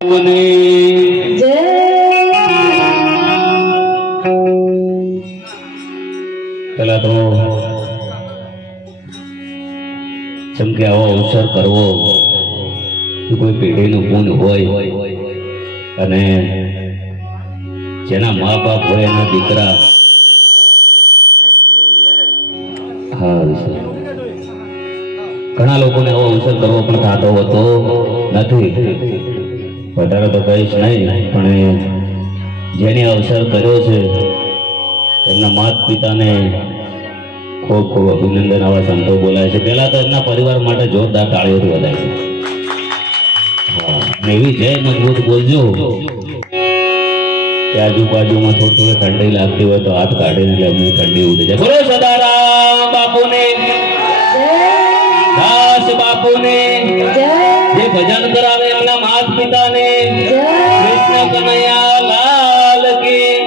પેલા તો જેમ કે આવો અવસર કરવો કોઈ પેઢીનું પૂન હોય અને જેના મા બાપ હોય એના દીકરા ઘણા લોકોને આવો અવસર કરવો પણ થતો હોતો નથી. વધારે તો કહીશ નહીં, પણ જેને અવસર કર્યો છે એમના માતા પિતાને ખૂબ ખૂબ અભિનંદન. આવા સંતો બોલાય છે. પહેલા તો એમના પરિવાર માટે જોરદાર તાળીઓથી વધાય. એવી જય મજબૂત બોલજો કે આજુબાજુમાં થોડી ઠંડી લાગતી હોય તો હાથ કાઢીને અમને ઠંડી ઉડી જાય. બોલો સદારામ બાપુને, દાસ બાપુને, જે ભજન કરાવે એમના માતા પિતાને, કૃષ્ણ કનૈયા લાલ કી.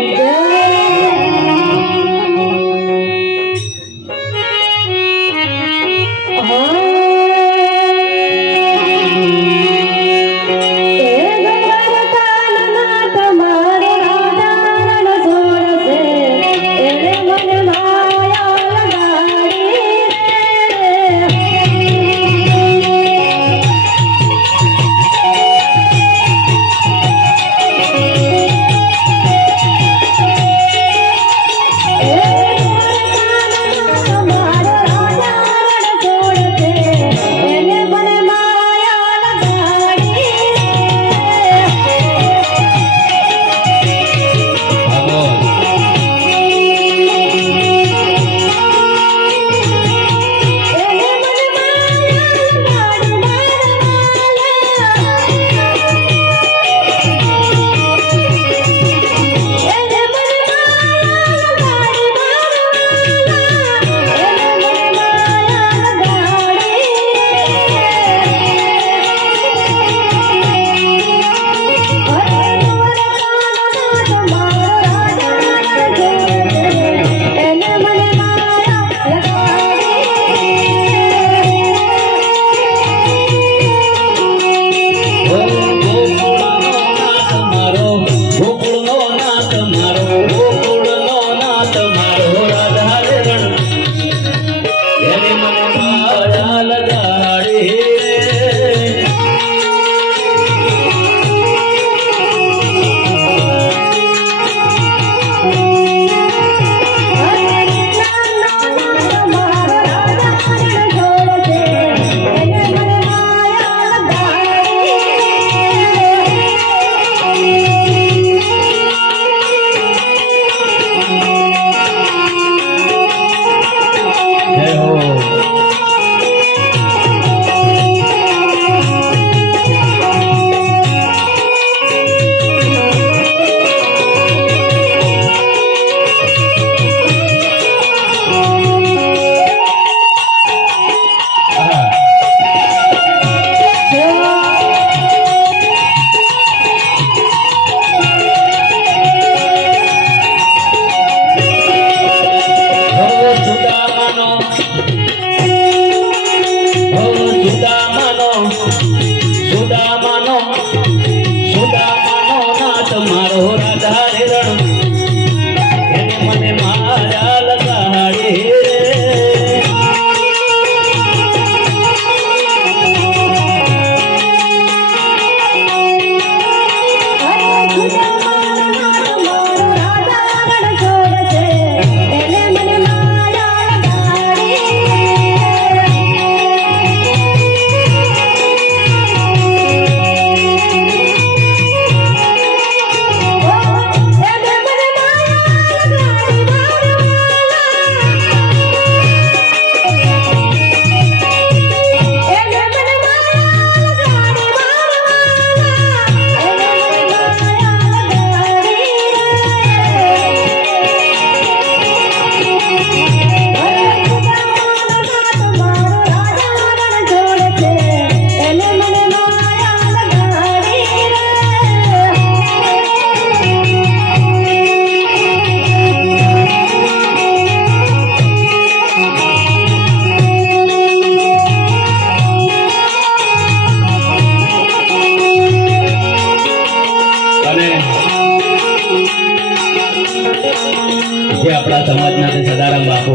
આપણા સમાજના તે સદારામ બાપુ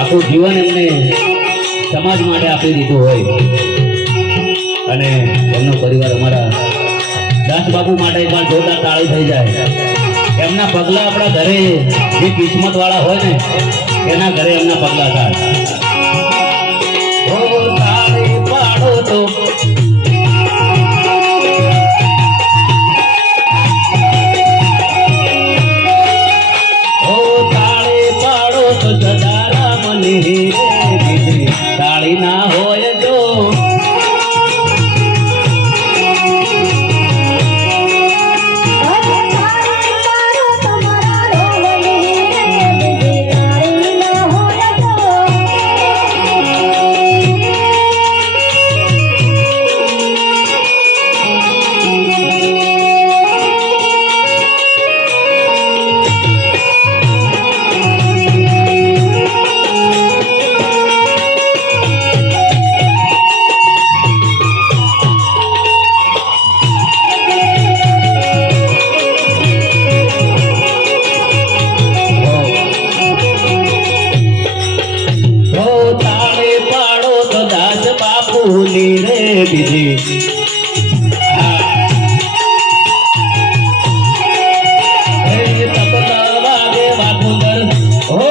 આખું જીવન એમને સમાજ માટે આપી દીધું હોય અને એમનો પરિવાર અમારા દાસ બાપુ માટે પણ જોરદાર તાળી થઈ જાય. એમના પગલા આપણા ઘરે જે કિસ્મત વાળા હોય ને એના ઘરે એમના પગલા થાય. ઓ તાળી પાડો તો તાળી ના હોય જો રે બીજી તબલા વાગે વાગુંદર હો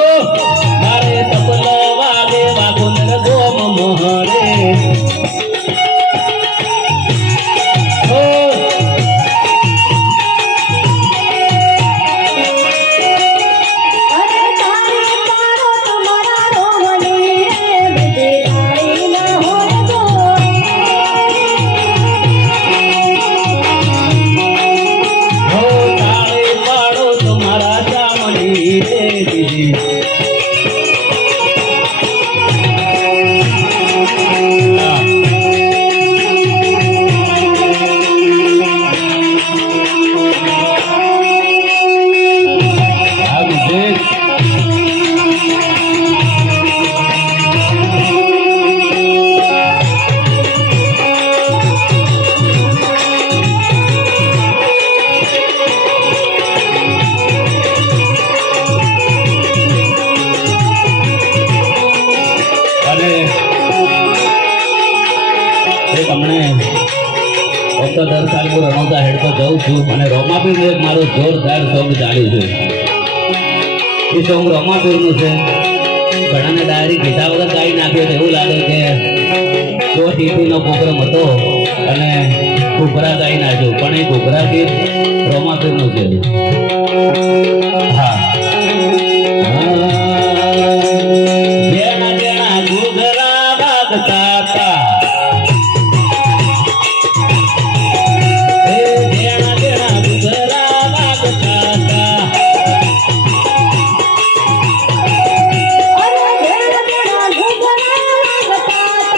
મારે તબલા વાગે વાગુંદર ગોમ મોહરે હો તો દર સાલ હું રણોદા હેડતો જાઉં છું અને રોમાપીરનું એક મારું જોરદાર સોંગ ચાલ્યું છે. એ સોંગ રોમાપીરનું છે. ઘણાને ડાયરી કીધા વગર ગાઈ નાખ્યો તો એવું લાગે કે તો ટીવીનો પ્રોગ્રામ હતો અને ઘૂઘરા ગાઈ નાખ્યો પણ એ ઘૂઘરા ગીત રોમાપીરનું છે.